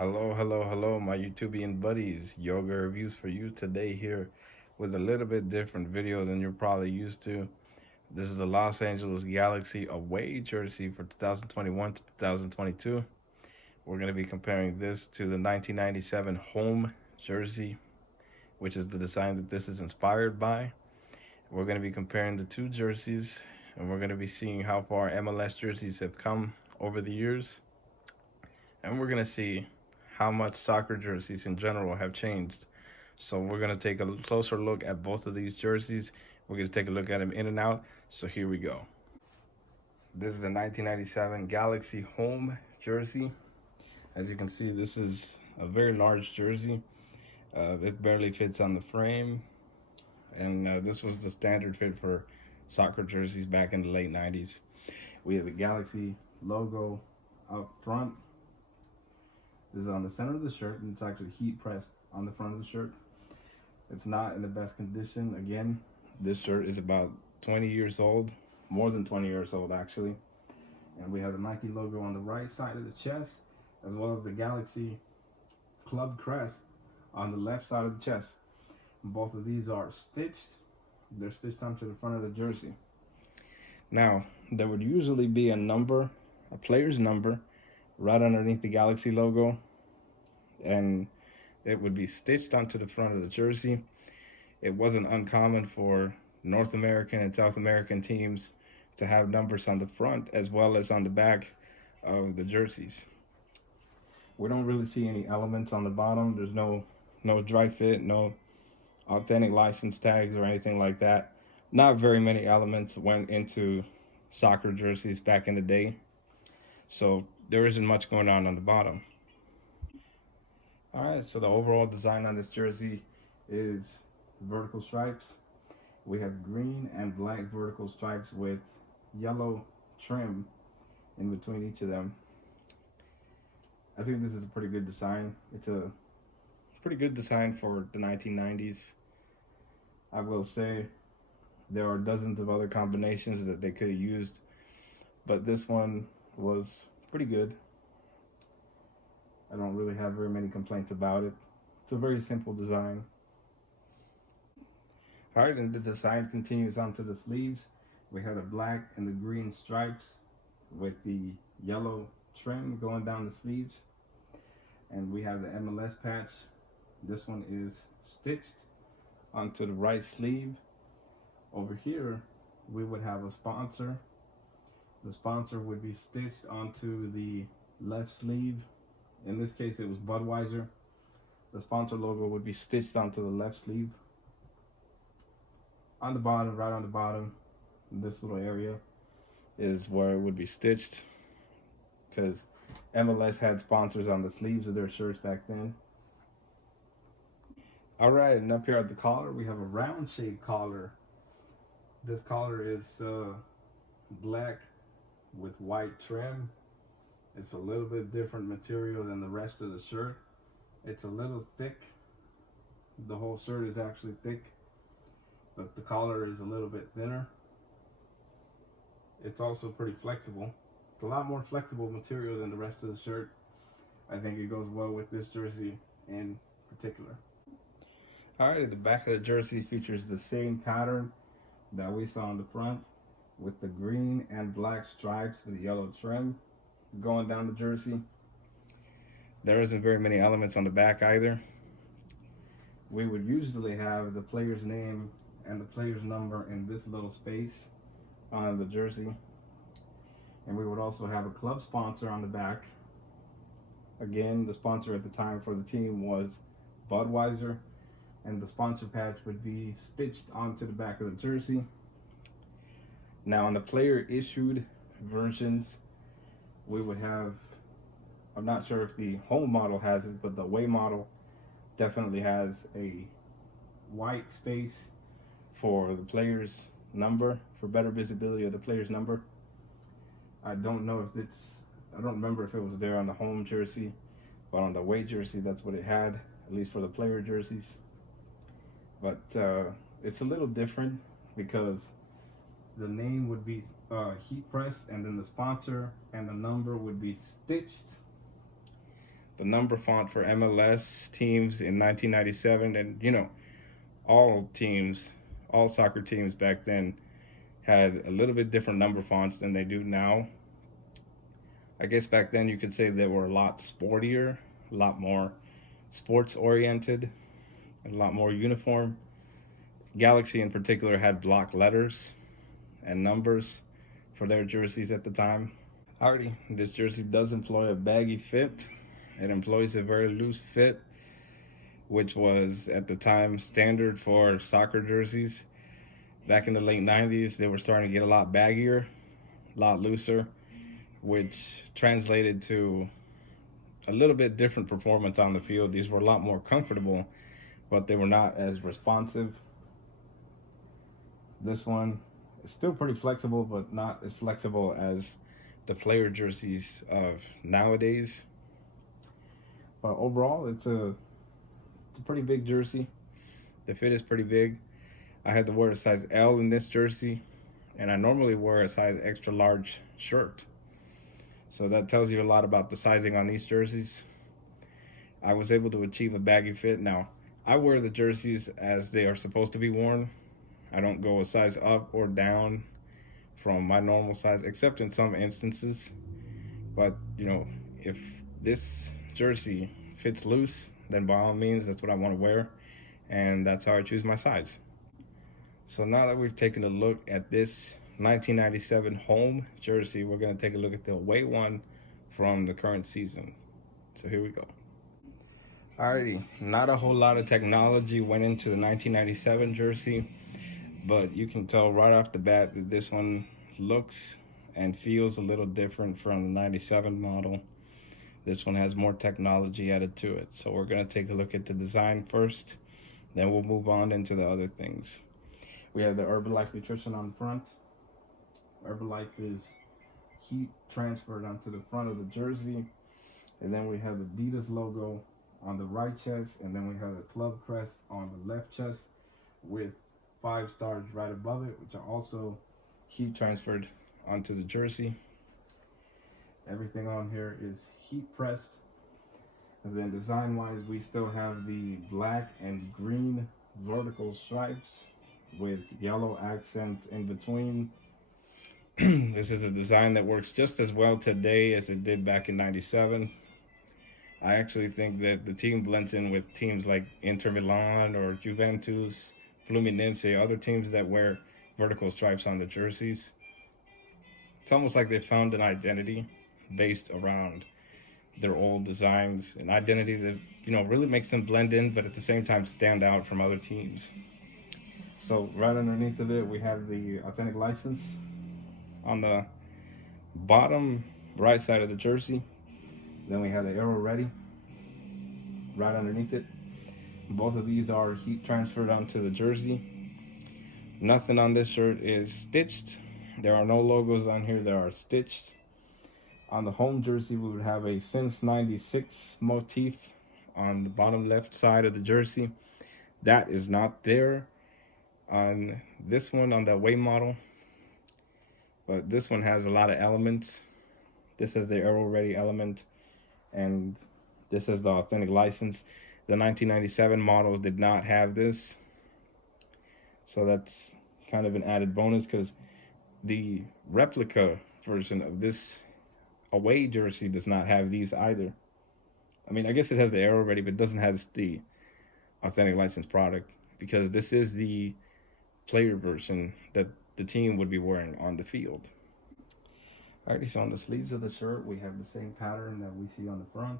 Hello, my YouTubian buddies. Yoga reviews for you today here with a little bit different video than you're probably used to. This is the Los Angeles Galaxy away jersey for 2021 to 2022. We're going to be comparing this to the 1997 home jersey, which is the design that this is inspired by. We're going to be comparing the two jerseys, and we're going to be seeing how far MLS jerseys have come over the years. And we're going to see how much soccer jerseys in general have changed. So we're going to take a closer look at both of these jerseys. We're going to take a look at them in and out. So here we go. This is the 1997 Galaxy home jersey. As you can see, this is a very large jersey. It barely fits on the frame. And this was the standard fit for soccer jerseys back in the late 90s. We have the Galaxy logo up front. This is on the center of the shirt, and it's actually heat pressed on the front of the shirt. It's not in the best condition. Again, this shirt is about 20 years old, more than 20 years old actually. And we have the Nike logo on the right side of the chest, as well as the Galaxy club crest on the left side of the chest. And both of these are stitched. They're stitched onto the front of the jersey. Now, there would usually be a number, a player's number, right underneath the Galaxy logo, and it would be stitched onto the front of the jersey. It wasn't uncommon for North American and South American teams to have numbers on the front as well as on the back of the jerseys. We don't really see any elements on the bottom. There's no dry fit, no authentic license tags or anything like that. Not very many elements went into soccer jerseys back in the day, so there isn't much going on the bottom. All right, so the overall design on this jersey is vertical stripes. We have green and black vertical stripes with yellow trim in between each of them. I think this is a pretty good design. It's a pretty good design for the 1990s. I will say there are dozens of other combinations that they could have used, but this one was pretty good. I don't really have very many complaints about it. It's a very simple design. All right, and the design continues onto the sleeves. We have the black and the green stripes with the yellow trim going down the sleeves. And we have the MLS patch. This one is stitched onto the right sleeve. Over here, we would have a sponsor. The sponsor would be stitched onto the left sleeve. In this case, it was Budweiser. The sponsor logo would be stitched onto the left sleeve. On the bottom, right on the bottom, this little area is where it would be stitched, because MLS had sponsors on the sleeves of their shirts back then. All right, and up here at the collar, we have a round shaped collar. This collar is black with white trim. It's a little bit different material than the rest of the shirt. It's a little thick. The whole shirt is actually thick, but the collar is a little bit thinner. It's also pretty flexible. It's a lot more flexible material than the rest of the shirt. I think it goes well with this jersey in particular. All right, the back of the jersey features the same pattern that we saw on the front, with the green and black stripes with the yellow trim going down the jersey. There isn't very many elements on the back either. We would usually have the player's name and the player's number in this little space on the jersey. And we would also have a club sponsor on the back. Again, the sponsor at the time for the team was Budweiser, and the sponsor patch would be stitched onto the back of the jersey. Now on the player issued versions, we would have, I'm not sure if the home model has it, but the away model definitely has a white space for the player's number, for better visibility of the player's number. I don't remember if it was there on the home jersey, but on the away jersey, that's what it had, at least for the player jerseys. But it's a little different because the name would be heat pressed, and then the sponsor and the number would be stitched. the number font for MLS teams in 1997, and all teams, all soccer teams back then had a little bit different number fonts than they do now. I guess back then you could say they were a lot sportier, a lot more sports oriented, a lot more uniform. Galaxy in particular had block letters and numbers for their jerseys at the time. Alrighty, this jersey does employ a baggy fit. It employs a very loose fit, which was at the time standard for soccer jerseys. Back in the late 90s, they were starting to get a lot baggier, a lot looser, which translated to a little bit different performance on the field. These were a lot more comfortable, but they were not as responsive. This one is still pretty flexible, but not as flexible as the player jerseys of nowadays. But overall, it's a pretty big jersey. The fit is pretty big. I had to wear a size L in this jersey, and I normally wear a size extra large shirt. So that tells you a lot about the sizing on these jerseys. I was able to achieve a baggy fit. Now, I wear the jerseys as they are supposed to be worn. I don't go a size up or down from my normal size, except in some instances. But, if this jersey fits loose, then by all means, that's what I want to wear. And that's how I choose my size. So now that we've taken a look at this 1997 home jersey, we're going to take a look at the away one from the current season. So here we go. Alrighty, not a whole lot of technology went into the 1997 jersey, but you can tell right off the bat that this one looks and feels a little different from the 97 model. This one has more technology added to it. So we're going to take a look at the design first, then we'll move on into the other things. We have the Herbalife Nutrition on the front. Herbalife is heat transferred onto the front of the jersey. And then we have the Adidas logo on the right chest. And then we have the club crest on the left chest with 5 stars right above it, which are also heat transferred onto the jersey. Everything on here is heat pressed. And then design wise, we still have the black and green vertical stripes with yellow accents in between. This is a design that works just as well today as it did back in 97. I actually think that the team blends in with teams like Inter Milan or Juventus, Fluminense, other teams that wear vertical stripes on the jerseys. It's almost like they found an identity based around their old designs, an identity that really makes them blend in, but at the same time stand out from other teams. So right underneath of it, we have the authentic license on the bottom right side of the jersey. Then we have the arrow ready right underneath it. Both of these are heat transferred onto the jersey. Nothing on this shirt is stitched. There are no logos on here that are stitched. On the home jersey, we would have a Since 96 motif on the bottom left side of the jersey. That is not there on this one, on the away model. But this one has a lot of elements. This is the arrow ready element, and this is the authentic license. The 1997 models did not have this. So that's kind of an added bonus, because the replica version of this away jersey does not have these either. I mean, I guess it has the arrow ready, but it doesn't have the authentic license product, because this is the player version that the team would be wearing on the field. Alrighty, so on the sleeves of the shirt, we have the same pattern that we see on the front.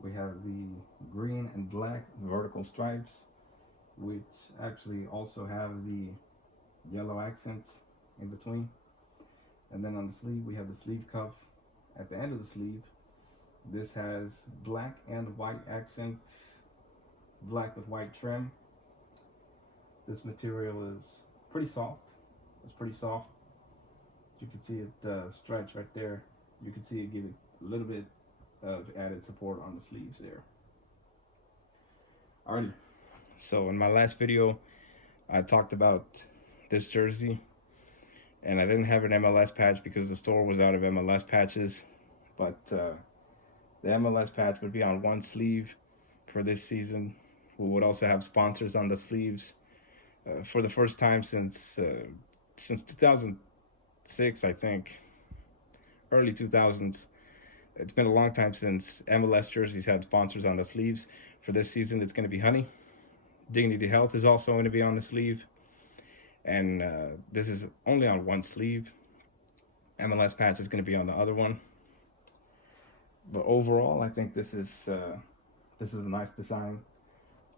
We have the green and black vertical stripes, which actually also have the yellow accents in between. And then on the sleeve, we have the sleeve cuff at the end of the sleeve. This has black and white accents, black with white trim. This material is pretty soft. It's pretty soft. You can see it stretch right there. You can see it give it a little bit of added support on the sleeves there. Alrighty. So in my last video, I talked about this jersey, and I didn't have an MLS patch because the store was out of MLS patches. But The MLS patch would be on one sleeve for this season. We would also have sponsors on the sleeves for the first time since 2006, I think, early 2000s. It's been a long time since MLS jerseys had sponsors on the sleeves. For this season, it's going to be Honey. Dignity Health is also going to be on the sleeve, and this is only on one sleeve. MLS patch is going to be on the other one. But overall, I think this is a nice design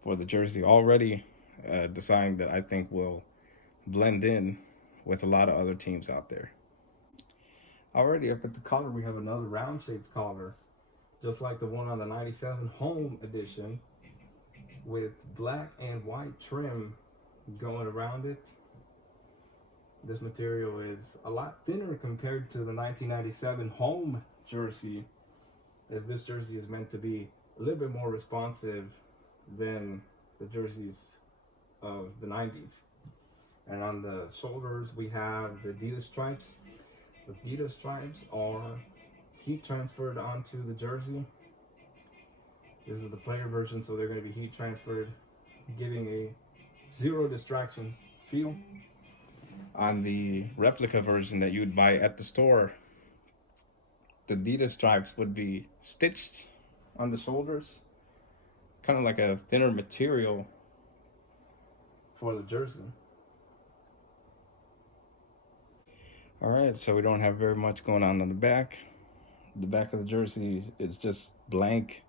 for the jersey. Already a design that I think will blend in with a lot of other teams out there. Already up at the collar, we have another round-shaped collar, just like the one on the 97 home edition, with black and white trim going around it. This material is a lot thinner compared to the 1997 home jersey, as this jersey is meant to be a little bit more responsive than the jerseys of the 90s. And on the shoulders, we have the Adidas stripes. The Adidas stripes are heat transferred onto the jersey. This is the player version, so they're going to be heat transferred, giving a zero distraction feel. On the replica version that you would buy at the store, the Adidas stripes would be stitched on the shoulders, kind of like a thinner material for the jersey. All right, so we don't have very much going on the back. The back of the jersey is just blank.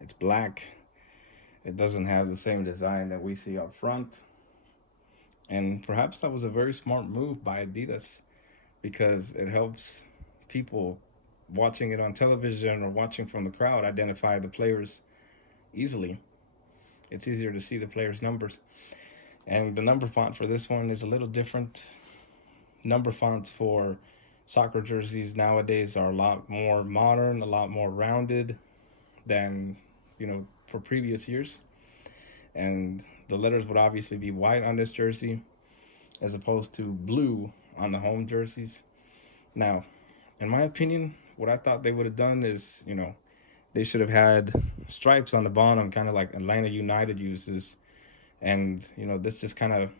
It's black. It doesn't have the same design that we see up front. And perhaps that was a very smart move by Adidas, because it helps people watching it on television or watching from the crowd identify the players easily. It's easier to see the players' numbers. And the number font for this one is a little different. Number fonts for soccer jerseys nowadays are a lot more modern, a lot more rounded than, for previous years. And the letters would obviously be white on this jersey as opposed to blue on the home jerseys. Now, in my opinion, what I thought they would have done is, they should have had stripes on the bottom, kind of like Atlanta United uses. And, this just kind of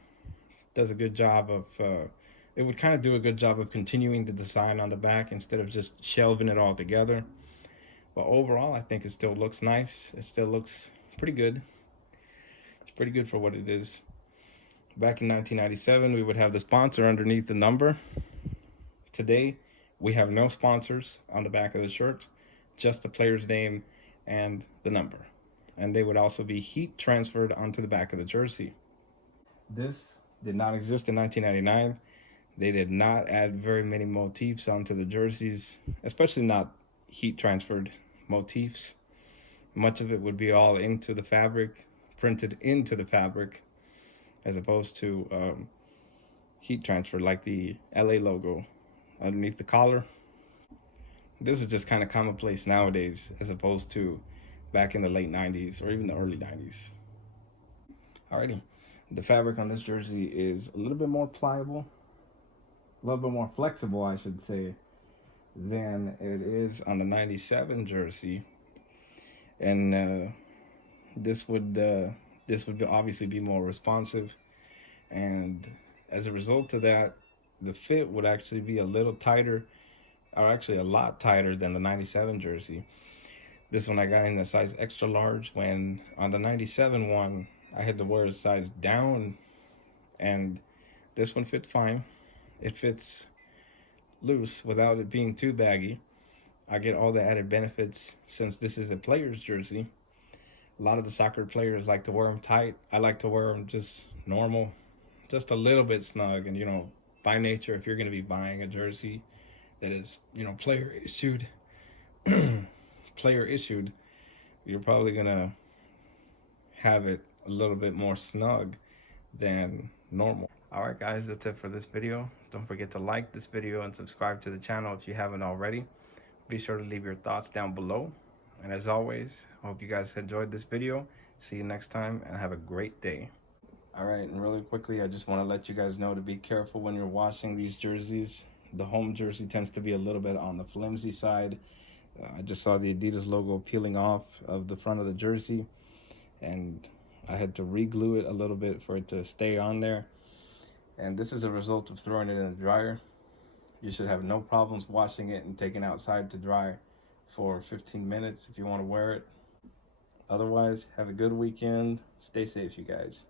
does a good job of, it would kind of do a good job of continuing the design on the back instead of just shelving it all together. But overall, I think it still looks nice. It still looks pretty good. It's pretty good for what it is. Back in 1997, we would have the sponsor underneath the number. Today, we have no sponsors on the back of the shirt, just the player's name and the number. And they would also be heat transferred onto the back of the jersey. This did not exist in 1999. They did not add very many motifs onto the jerseys, especially not heat transferred motifs. Much of it would be all into the fabric, printed into the fabric, as opposed to heat transfer like the LA logo underneath the collar. This is just kind of commonplace nowadays as opposed to back in the late 90s or even the early 90s. Alrighty, the fabric on this jersey is a little bit more pliable, a little bit more flexible, I should say, than it is on the 97 jersey. And this would obviously be more responsive, and as a result of that, the fit would actually be a little tighter, or actually a lot tighter than the 97 jersey. This one I got in a size extra large, when on the 97 one I had to wear a size down, and this one fits fine. It fits loose without it being too baggy. I get all the added benefits since this is a player's jersey. A lot of the soccer players like to wear them tight. I like to wear them just normal, just a little bit snug. And by nature, if you're going to be buying a jersey that is player issued, you're probably going to have it a little bit more snug than normal. All right, guys, that's it for this video. Don't forget to like this video and subscribe to the channel if you haven't already. Be sure to leave your thoughts down below. And as always, I hope you guys enjoyed this video. See you next time, and have a great day. All right, and really quickly, I just want to let you guys know to be careful when you're washing these jerseys. The home jersey tends to be a little bit on the flimsy side. I just saw the Adidas logo peeling off of the front of the jersey, and I had to re-glue it a little bit for it to stay on there. And this is a result of throwing it in the dryer. You should have no problems washing it and taking it outside to dry for 15 minutes if you want to wear it. Otherwise, have a good weekend. Stay safe, you guys.